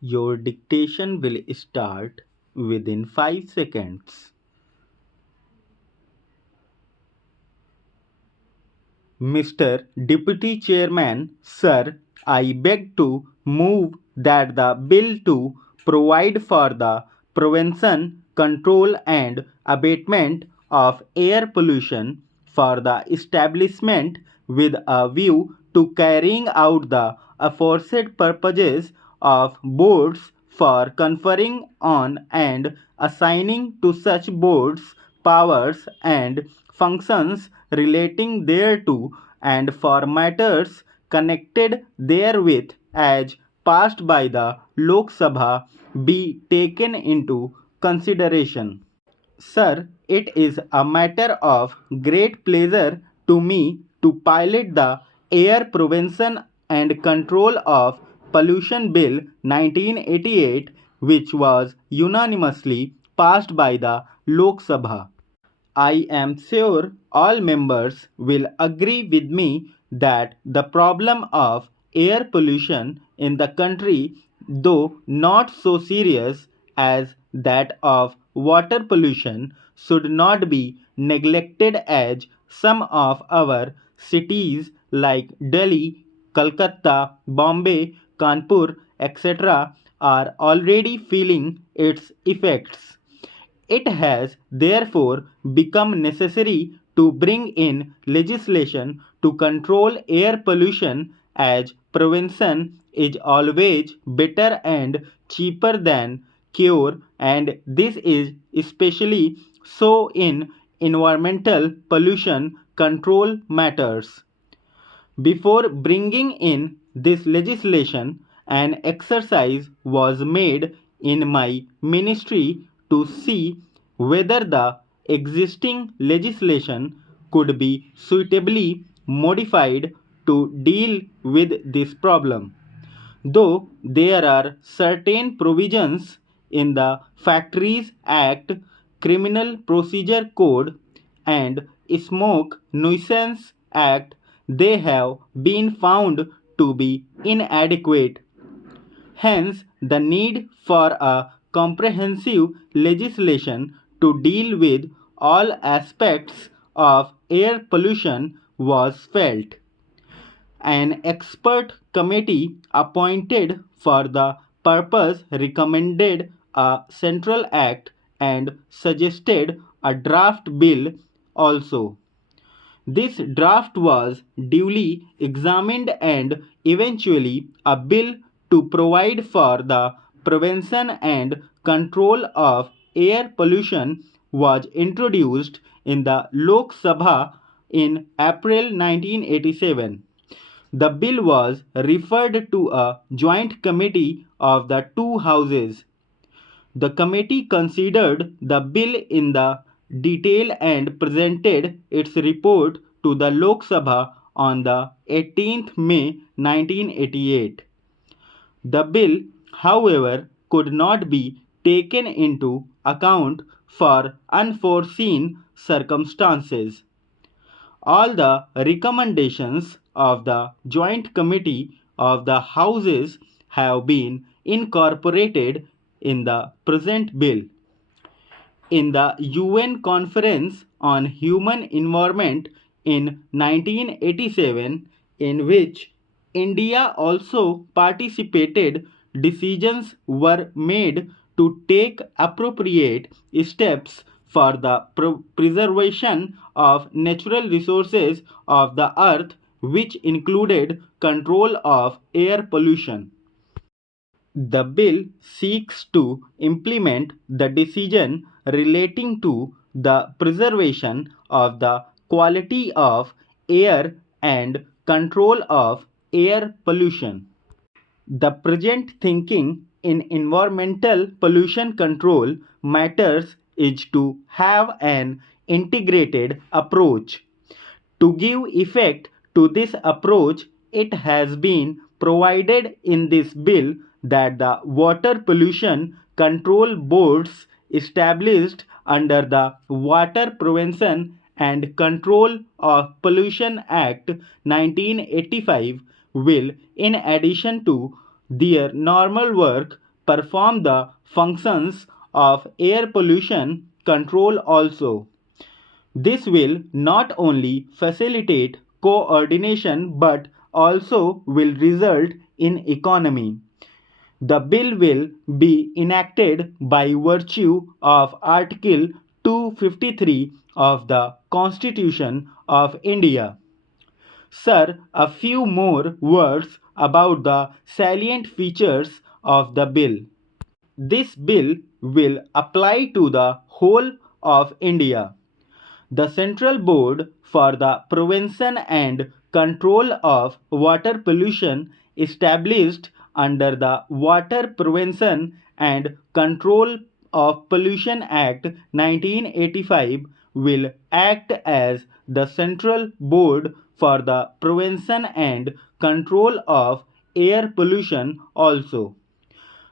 Your dictation will start within 5 seconds. Mr. Deputy Chairman, Sir, I beg to move that the bill to provide for the prevention, control and abatement of air pollution for the establishment with a view to carrying out the aforesaid purposes of boards for conferring on and assigning to such boards powers and functions relating thereto and for matters connected therewith as passed by the Lok Sabha be taken into consideration. Sir, it is a matter of great pleasure to me to pilot the Air Prevention and Control of Pollution Bill 1988, which was unanimously passed by the Lok Sabha. I am sure all members will agree with me that the problem of air pollution in the country, though not so serious as that of water pollution, should not be neglected as some of our cities like Delhi, Calcutta, Bombay, Kanpur, etc. are already feeling its effects. It has therefore become necessary to bring in legislation to control air pollution as prevention is always better and cheaper than cure, and this is especially so in environmental pollution control matters. Before bringing in this legislation, an exercise was made in my ministry to see whether the existing legislation could be suitably modified to deal with this problem. Though there are certain provisions in the Factories Act, Criminal Procedure Code, and Smoke Nuisance Act, they have been found to be inadequate. Hence, the need for a comprehensive legislation to deal with all aspects of air pollution was felt. An expert committee appointed for the purpose recommended a central act and suggested a draft bill also. This draft was duly examined and eventually a bill to provide for the prevention and control of air pollution was introduced in the Lok Sabha in April 1987. The bill was referred to a joint committee of the two houses. The committee considered the bill in the detail and presented its report to the Lok Sabha on the 18th May 1988. The bill, however, could not be taken into account for unforeseen circumstances. All the recommendations of the Joint Committee of the Houses have been incorporated in the present bill. In the UN Conference on Human Environment in 1987, in which India also participated, decisions were made to take appropriate steps for the preservation of natural resources of the earth, which included control of air pollution. The bill seeks to implement the decision relating to the preservation of the quality of air and control of air pollution. The present thinking in environmental pollution control matters is to have an integrated approach. To give effect to this approach, it has been provided in this bill that the water pollution control boards established under the Water Prevention and Control of Pollution Act 1985 will, in addition to their normal work, perform the functions of air pollution control also. This will not only facilitate coordination but also will result in economy. The bill will be enacted by virtue of Article 253 of the Constitution of India. Sir, a few more words about the salient features of the bill. This bill will apply to the whole of India. The Central Board for the Prevention and Control of Water Pollution, established under the Water Prevention and Control of Pollution Act 1985, will act as the Central Board for the Prevention and Control of Air Pollution also.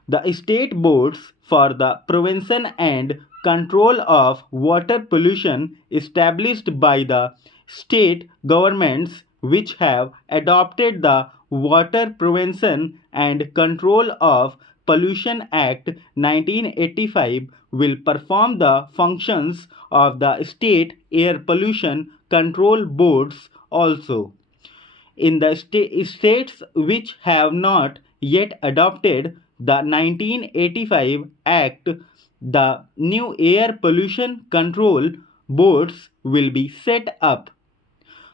The state boards for the prevention and control of water pollution, established by the state governments which have adopted the Water Prevention and Control of Pollution Act 1985, will perform the functions of the state air pollution control boards also. In the states which have not yet adopted the 1985 Act, the new air pollution control boards will be set up.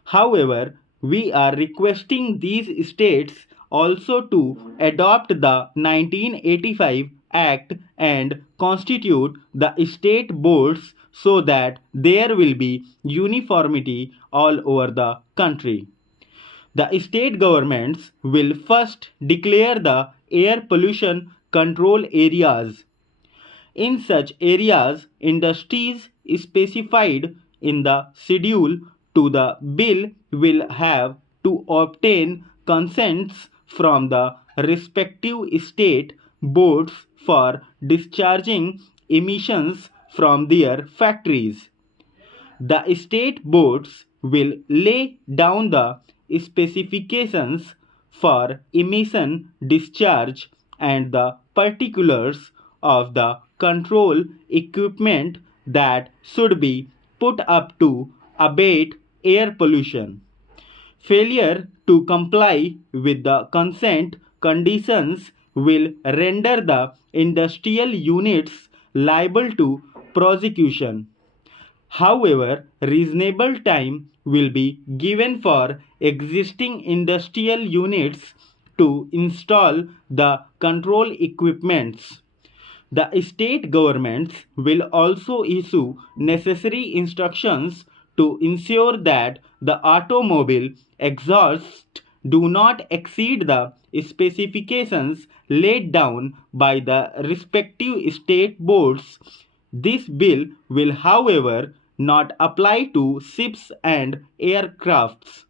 However, we are requesting these states also to adopt the 1985 Act and constitute the state boards so that there will be uniformity all over the country. The state governments will first declare the air pollution control areas. In such areas, industries specified in the schedule to the bill will have to obtain consents from the respective state boards for discharging emissions from their factories. The state boards will lay down the specifications for emission discharge and the particulars of the control equipment that should be put up to abate air pollution. Failure to comply with the consent conditions will render the industrial units liable to prosecution. However, reasonable time will be given for existing industrial units to install the control equipments. The state governments will also issue necessary instructions to ensure that the automobile exhausts do not exceed the specifications laid down by the respective state boards. This bill will, however, not apply to ships and aircrafts.